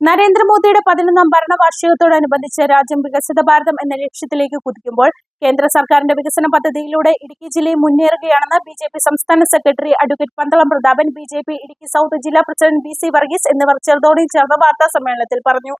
നരേന്ദ്രമോദിയുടെ പതിനൊന്നാം ഭരണവാർഷികത്തോടനുബന്ധിച്ച് രാജ്യം വികസിത ഭാരതം എന്ന ലക്ഷ്യത്തിലേക്ക് കുതിക്കുമ്പോൾ കേന്ദ്ര സർക്കാരിന്റെ വികസന പദ്ധതിയിലൂടെ ഇടുക്കി ജില്ലയിൽ മുന്നേറുകയാണെന്ന് ബി ജെ പി സംസ്ഥാന secretary advocate Pandalam Prathapan B J P Idukki south ജില്ലാ പ്രസിഡന്റ് ബി സി വർഗീസ് എന്നിവർ ചെറുതോണിയിൽ ചേർന്ന വാർത്താ സമ്മേളനത്തിൽ പറഞ്ഞു.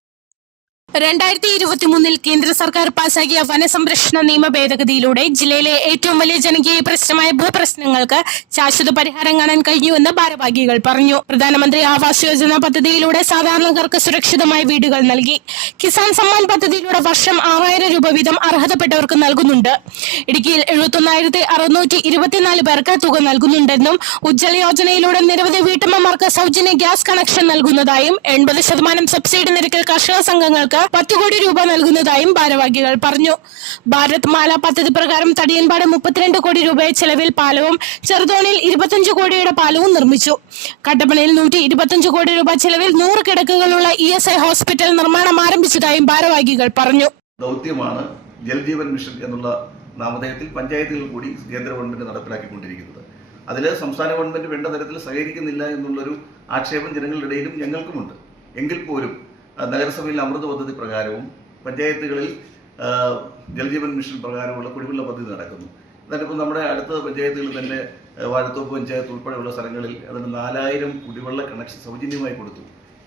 രണ്ടായിരത്തി ഇരുപത്തിമൂന്നിൽ കേന്ദ്ര സർക്കാർ പാസാക്കിയ വനസംരക്ഷണ നിയമ ഭേദഗതിയിലൂടെ ജില്ലയിലെ ഏറ്റവും വലിയ ജനകീയ പ്രശ്നമായ ഭൂപ്രശ്നങ്ങൾക്ക് ശാശ്വത പരിഹാരം കാണാൻ കഴിഞ്ഞുവെന്ന് ഭാരവാഹികൾ പറഞ്ഞു. പ്രധാനമന്ത്രി ആവാസ് യോജന പദ്ധതിയിലൂടെ സാധാരണക്കാർക്ക് സുരക്ഷിതമായ വീടുകൾ നൽകി. കിസാൻ സമ്മാൻ പദ്ധതിയിലൂടെ വർഷം ആറായിരം രൂപ വീതം അർഹതപ്പെട്ടവർക്ക് നൽകുന്നുണ്ട്. ഇടുക്കിയിൽ എഴുപത്തൊന്നായിരത്തി അറുന്നൂറ്റി ഇരുപത്തിനാല് പേർക്ക് തുക നൽകുന്നുണ്ടെന്നും ഉജ്ജ്വല യോജനയിലൂടെ നിരവധി വീട്ടമ്മമാർക്ക് സൗജന്യ ഗ്യാസ് കണക്ഷൻ നൽകുന്നതായും എൺപത് ശതമാനം സബ്സിഡി നിരക്കിൽ കർഷക സംഘങ്ങൾക്ക് പത്ത് കോടി രൂപ നൽകുന്നതായും ഭാരവാഹികൾ പറഞ്ഞു. ഭാരത് മാല പദ്ധതി പ്രകാരം തടിയൻപാട് മുപ്പത്തിരണ്ട് കോടി രൂപയുടെ ചെലവിൽ പാലവും ചെറുതോണിയിൽ ഇരുപത്തഞ്ച് കോടിയുടെ പാലവും നിർമ്മിച്ചു. കട്ടപ്പനയിൽ നൂറ്റി ഇരുപത്തഞ്ച് കോടി രൂപ ചെലവിൽ നൂറ് കിടക്കുകളുള്ള ഇ എസ് ഐ ഹോസ്പിറ്റൽ നിർമ്മാണം ആരംഭിച്ചതായും ഭാരവാഹികൾ പറഞ്ഞു. ദൗത്യമാണ് ജൽജീവൻ മിഷൻ എന്നുള്ള നാമധേയത്തിൽ പഞ്ചായത്തുകൾ കൂടി കേന്ദ്ര ഗവൺമെന്റ് നടപ്പിലാക്കിക്കൊണ്ടിരിക്കുന്നത്. അതിൽ സംസ്ഥാന ഗവൺമെന്റ് വേണ്ട തരത്തിൽ സഹകരിക്കുന്നില്ല എന്നുള്ളൊരു ആക്ഷേപം ജനങ്ങളുടെ ഇടയിലും ഞങ്ങൾക്കുമുണ്ട്. എങ്കിൽ പോലും നഗരസഭയിൽ അമൃത് പദ്ധതി പ്രകാരവും പഞ്ചായത്തുകളിൽ ജലജീവൻ മിഷൻ പ്രകാരമുള്ള കുടിവെള്ള പദ്ധതി നടക്കുന്നു. എന്നിട്ടിപ്പോൾ നമ്മുടെ അടുത്ത പഞ്ചായത്തുകളിൽ തന്നെ വാഴത്തോപ്പ് പഞ്ചായത്ത് ഉൾപ്പെടെയുള്ള സ്ഥലങ്ങളിൽ അതിന് നാലായിരം കുടിവെള്ള കണക്ഷൻ സൗജന്യമായി കൊടുത്തു.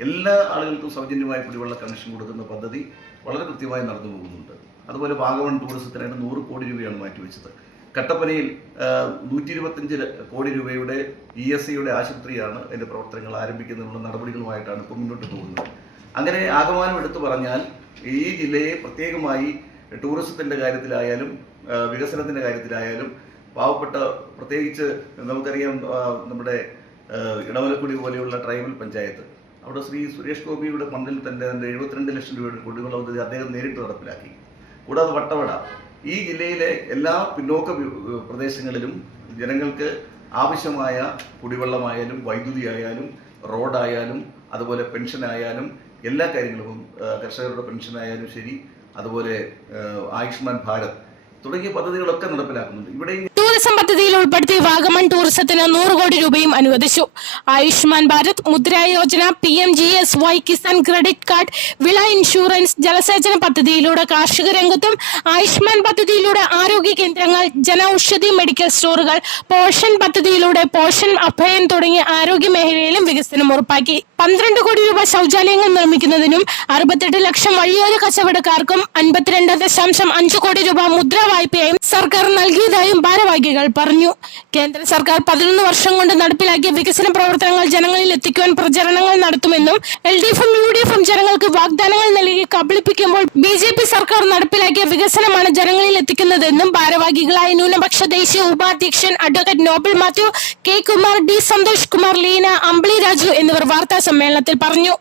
എല്ലാ ആളുകൾക്കും സൗജന്യമായ കുടിവെള്ള കണക്ഷൻ കൊടുക്കുന്ന പദ്ധതി വളരെ കൃത്യമായി നടന്നു പോകുന്നുണ്ട്. അതുപോലെ വാഗമൺ ടൂറിസത്തിനായിട്ട് നൂറ് കോടി രൂപയാണ് മാറ്റിവെച്ചത്. കട്ടപ്പനയിൽ നൂറ്റി ഇരുപത്തഞ്ച് കോടി രൂപയുടെ ഇ എസ് സിയുടെ ആശുപത്രിയാണ് അതിന്റെ പ്രവർത്തനങ്ങൾ ആരംഭിക്കുന്നതിനുള്ള നടപടികളുമായിട്ടാണ് ഇപ്പോൾ മുന്നോട്ട് പോകുന്നത്. അങ്ങനെ ആകമാനം എടുത്തു പറഞ്ഞാൽ ഈ ജില്ലയെ പ്രത്യേകമായി ടൂറിസത്തിന്റെ കാര്യത്തിലായാലും വികസനത്തിന്റെ കാര്യത്തിലായാലും പാവപ്പെട്ട പ്രത്യേകിച്ച് നമുക്കറിയാം നമ്മുടെ ഇടവലക്കുടി പോലെയുള്ള ട്രൈബൽ പഞ്ചായത്ത്. അവിടെ ശ്രീ സുരേഷ് ഗോപിയുടെ ഫണ്ടിൽ തന്നെ എഴുപത്തിരണ്ട് ലക്ഷം രൂപയുടെ കുടിവെള്ള പദ്ധതി അദ്ദേഹം നേരിട്ട് നടപ്പിലാക്കി. കൂടാതെ വട്ടവട. ഈ ജില്ലയിലെ എല്ലാ പിന്നോക്ക പ്രദേശങ്ങളിലും ജനങ്ങൾക്ക് ആവശ്യമായ കുടിവെള്ളമായാലും വൈദ്യുതി ആയാലും റോഡായാലും അതുപോലെ പെൻഷനായാലും എല്ലാ കാര്യങ്ങളും കർഷകരുടെ പെൻഷനായാലും ശരി അതുപോലെ ആയുഷ്മാൻ ഭാരത് തുടങ്ങിയ പദ്ധതികളൊക്കെ നടപ്പിലാക്കുന്നുണ്ട്. ഇവിടെയും ടൂറിസം പദ്ധതിയിൽ ഉൾപ്പെടുത്തി വാഗമൺ ടൂറിസത്തിന് നൂറ് കോടി രൂപയും അനുവദിച്ചു. Ayushman Bharat Mudra Yojana P M G S Y Kisan credit card വിള ഇൻഷുറൻസ് ജലസേചന പദ്ധതിയിലൂടെ കാർഷിക രംഗത്തും ആയുഷ്മാൻ പദ്ധതിയിലൂടെ ആരോഗ്യ കേന്ദ്രങ്ങൾ ജനൌഷധി മെഡിക്കൽ സ്റ്റോറുകൾ പോഷൻ പദ്ധതിയിലൂടെ പോഷൻ അഭയം തുടങ്ങിയ ആരോഗ്യ മേഖലയിലും വികസനം ഉറപ്പാക്കി. പന്ത്രണ്ട് കോടി രൂപ ശൗചാലയങ്ങൾ നിർമ്മിക്കുന്നതിനും അറുപത്തെട്ട് ലക്ഷം വഴിയോര കച്ചവടക്കാർക്കും അൻപത്തിരണ്ട് ദശാംശം അഞ്ച് കോടി രൂപ മുദ്ര വായ്പയായും സർക്കാർ നൽകിയതായും ഭാരവാഹികൾ പറഞ്ഞു. കേന്ദ്ര സർക്കാർ പതിനൊന്ന് വർഷം കൊണ്ട് നടപ്പിലാക്കിയ വികസന പ്രവർത്തനങ്ങൾ ജനങ്ങളിൽ എത്തിക്കുവാൻ പ്രചരണങ്ങൾ നടത്തുമെന്നും എൽ ഡി എഫും യു ഡി എഫും ജനങ്ങൾക്ക് വാഗ്ദാനങ്ങൾ നൽകി കബളിപ്പിക്കുമ്പോൾ ബി ജെ പി സർക്കാർ നടപ്പിലാക്കിയ വികസനമാണ് ജനങ്ങളിൽ എത്തിക്കുന്നതെന്നും ഭാരവാഹികളായ ന്യൂനപക്ഷ ദേശീയ ഉപാധ്യക്ഷൻ advocate Nobel Mathew K Kumar D Santhosh Kumar Leena Ambili Raju എന്നിവർ വാർത്താ സമ്മേളനത്തിൽ പറഞ്ഞു.